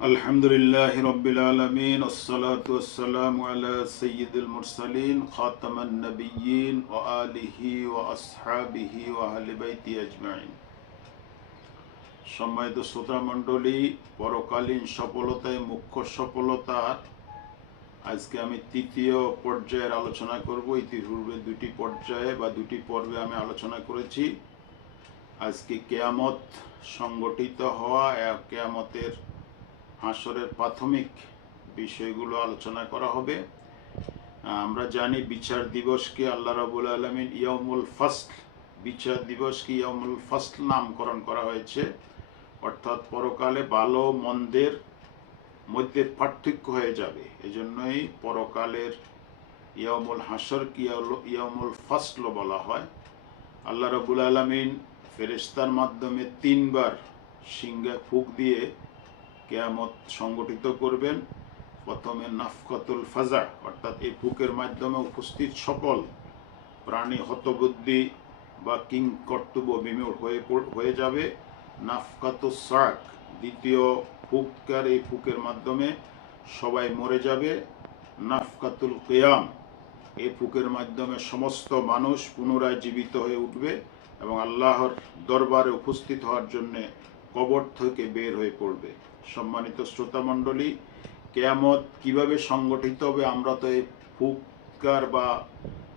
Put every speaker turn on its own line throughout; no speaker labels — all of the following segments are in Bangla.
الحمد لله رب العالمين والصلاة والسلام على سيد المرسلين خاتم النبيين وآله وأصحابه وأهل بيته أجمعين সম্মানিত শ্রোতা মণ্ডলী পরকালীন সফলতায় মুখ্য সফলতার আজকে আমি তৃতীয় পর্যায়ের আলোচনা করব ইতিপূর্বে দুটি পর্যায়ে বা দুটি পর্বে আমি আলোচনা করেছি আজকে কেয়ামত সংগঠিত হওয়া এক কেয়ামতের হাসরের প্রাথমিক বিষয়গুলো আলোচনা করা হবে। আমরা জানি বিচার দিবসকে আল্লাহ রাবুল আলমিন ইয়মুল ফাসল, বিচার দিবসকে ইয়মুল ফাসল নামকরণ করা হয়েছে। অর্থাৎ পরকালে ভালো মন্দের মধ্যে পার্থক্য হয়ে যাবে। এজন্যই পরকালের ইয়মুল হাসর ইয়মুল ফাসল বলা হয়। আল্লাহ রাবুল আলমিন ফেরেস্তার মাধ্যমে তিনবার সিংহে ফুক দিয়ে কেয়ামত সংগঠিত করবেন। প্রথমে নাফকাতুল ফাজা, অর্থাৎ এই ফুকের মাধ্যমে উপস্থিত সকল প্রাণী হতবুদ্ধি বা কিং কর্তব্য বিমূর হয়ে হয়ে যাবে। নাফকাতুল সাক, দ্বিতীয় ফুকার এই ফুকের মাধ্যমে সবাই মরে যাবে। নাফকাতুল কেয়াম, এই ফুকের মাধ্যমে সমস্ত মানুষ পুনরায় জীবিত হয়ে উঠবে এবং আল্লাহর দরবারে উপস্থিত হওয়ার জন্যে কবর থেকে বের হয়ে পড়বে। সম্মানিত শ্রোতা মণ্ডলী, কেয়ামত কীভাবে সংগঠিত হবে আমরা তো এই ফুকার বা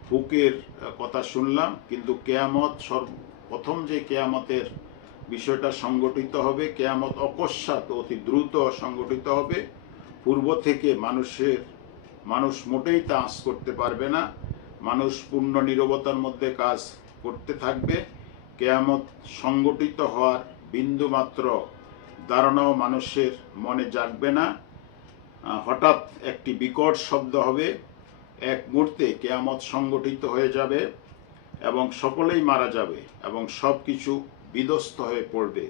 ফুকের কথা শুনলাম, কিন্তু কেয়ামত সর্ব প্রথম যে কেয়ামতের বিষয়টা সংগঠিত হবে, কেয়ামত অকস্মাৎ অতি দ্রুত সংগঠিত হবে। পূর্ব থেকে মানুষের, মানুষ মোটেই তা আঁচ করতে পারবে না, মানুষ পূর্ণ নীরবতার মধ্যে কাজ করতে থাকবে। কেয়ামত সংগঠিত হওয়ার বিন্দু মাত্র ধারণাও মানুষের মনে জাগবে না। হঠাৎ একটি বিকট শব্দ হবে। এক মুহূর্তে কেয়ামত সংগঠিত হয়ে যাবে এবং সকলেই মারা যাবে এবং সব কিছু বিধ্বস্ত হয়ে পড়বে।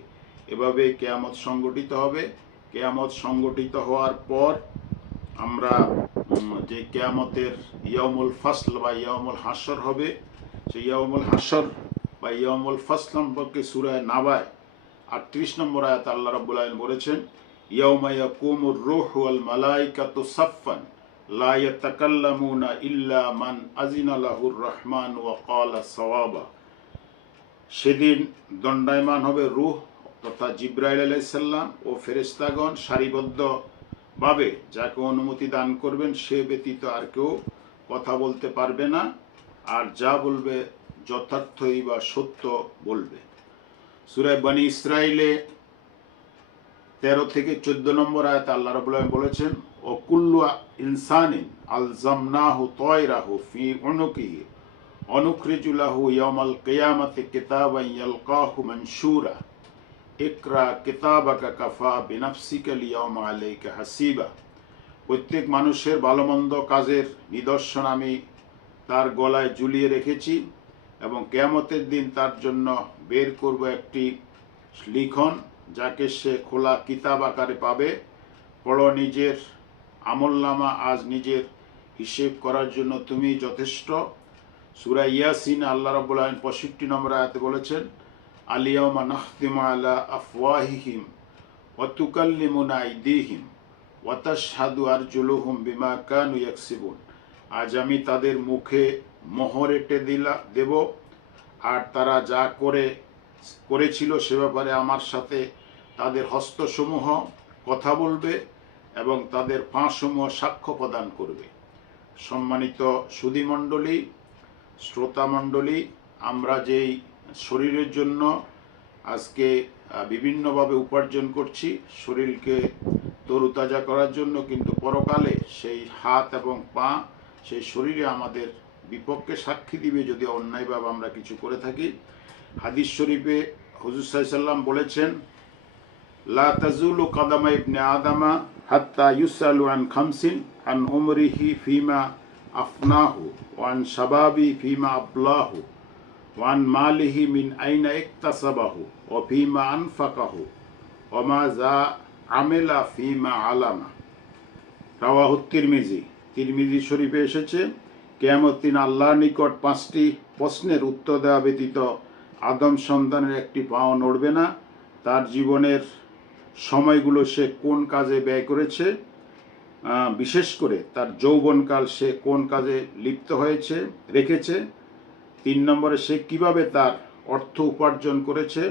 এভাবে কেয়ামত সংগঠিত হবে। কেয়ামত সংগঠিত হওয়ার পর আমরা যে কেয়ামতের ইয়মুল ফাসল বা ইয়মুল হাসর হবে, সেই ইয়মুল হাসর বা ইয়মুল ফাসল সম্পর্কে সুরায় নাবায় আটত্রিশ নম্বর আয়াত আল্লাহ রাব্বুল আলামিন বলেছেন, ইয়াউমা ইয়াকুমুর রূহু ওয়াল মালাইকাতু সাফফান, লা ইয়াতাকাল্লামুনা ইল্লা মান আযিনা লাহুর রহমান ওয়া ক্বালা সাওয়াবা। সেদিন দণ্ডায়মান হবে রূহ তথা জিব্রাইল আলাইসাল্লাম ও ফেরেশতাগণ সারিবদ্ধভাবে, যাকে অনুমতি দান করবেন, সে ব্যতীত আর কেউ কথা বলতে পারবে না, আর যা বলবে যথার্থই বা সত্য বলবে। সুরায় বানি ইসরায়েলে তেরো থেকে চোদ্দ নম্বর আয়াত আল্লাহ রাবুল বলেছেন, ও কুল্লু ইনসানিন আলজামনাহু তয়রাহু ফি উনুকিহি অনুখরিজুলাহু ইয়ামাল কিয়ামাতি কিতাবান ইয়ালকাহু মানশুরা, ইকরা কিতাবাকা কাফা বিনাফসিকা লিয়াউমা আলাইকা হাসিবা। প্রত্যেক মানুষের ভালো মন্দ কাজের নিদর্শন আমি তার গলায় ঝুলিয়ে রেখেছি। এবং কেয়ামতের দিন তার জন্য বের করব একটি লিখন, যাকে সে খোলা কিতাব আকারে পাবে। পড়ো নিজের আমলনামা আজ নিজের হিসেব করার জন্য তুমি যথেষ্ট। সুরা ইয়াসিন আল্লাহ আলামিন পঁয়ষট্টি নম্বর আয়াতে বলেছেন আলিয়ামা নাখতিমা আলা আফওয়াহিহিম ওয়া তুকাল্লিমুনা আইদিহিম ওয়া তাশহাদু আরজুলুহুম বিমা কানু ইয়াকসিবুন। আজ আমি তাদের মুখে মোহর এঁটে দিলা, দেব। আর তারা যা করে, করেছিল সে ব্যাপারে আমার সাথে তাদের হস্তসমূহ কথা বলবে এবং তাদের পাঁচসমূহ সাক্ষ্য প্রদান করবে। সম্মানিত সুধীমণ্ডলী, শ্রোতামণ্ডলী, আমরা যেই শরীরের জন্য আজকে বিভিন্নভাবে উপার্জন করছি, শরীরকে তরুতাজা করার জন্য, কিন্তু পরকালে সেই হাত এবং পা সেই শরীরে আমাদের বিপক্ষে সাক্ষী দিবে যদি অন্যায়ভাবে আমরা কিছু করে থাকি। হাদিস শরীফে হুজুর সাল্লাম বলেছেন, লা তাজুলু কাদামা ইবনে আদামা হাত্তা ইউসালু আন খামসিন আন উমরিহি ফিমা আফনাহু ওয়ান শাবাবি ফিমা আবলাহু ওয়ান মালিহি মিন আইনা ইকতাসাবাহু ও ফিমা আনফাকাহু ওমা যা আমেলা ফিমা আলামা। রাওয়াহু তিরমিজি। তিরমিজি শরীফে এসেছে, কেয়ামত দিন আল্লাহর নিকট পাঁচটি প্রশ্নের উত্তর দেওয়া ব্যতীত আদম সন্তানের একটি পাও নড়বে না। তার জীবনের সময়গুলো সে কোন কাজে ব্যয় করেছে বিশেষ করে তার যৌবনকাল সে কোন কাজে লিপ্ত হয়েছে, রেখেছে। তিন নম্বরে সে কীভাবে তার অর্থ উপার্জন করেছে,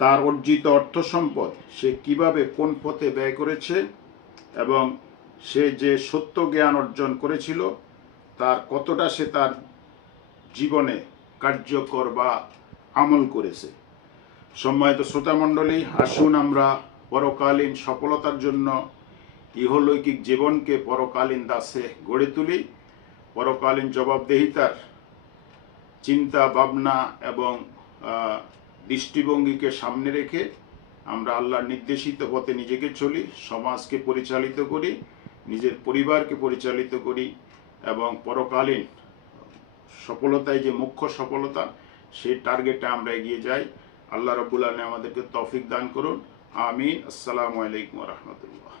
তার অর্জিত অর্থ সম্পদ সে কীভাবে কোন পথে ব্যয় করেছে এবং সে যে সত্য জ্ঞান অর্জন করেছিল, তার কতটা সে তার জীবনে কার্যকর বা আমল করেছে। সম্মানিত শ্রোতামণ্ডলী আসুন আমরা পরকালীন সফলতার জন্য ইহলৈকিক জীবনকে পরকালীন দাসে গড়ে তুলি। পরকালীন জবাবদেহিতার চিন্তা, ভাবনা এবং দৃষ্টিভঙ্গিকে সামনে রেখে আমরা আল্লাহর নির্দেশিত পথে নিজেকে চলি, সমাজকে পরিচালিত করি। নিজের পরিবারকে পরিচালিত করি এবং পরকালীন সফলতায় যে মুখ্য সফলতা, সেই টার্গেটে আমরা এগিয়ে যাই। আল্লাহ রবুল্লাহ আমাদেরকে তফিক দান করুন। আমিন। আসসালামু আলাইকুম রহমতুল্লাহ।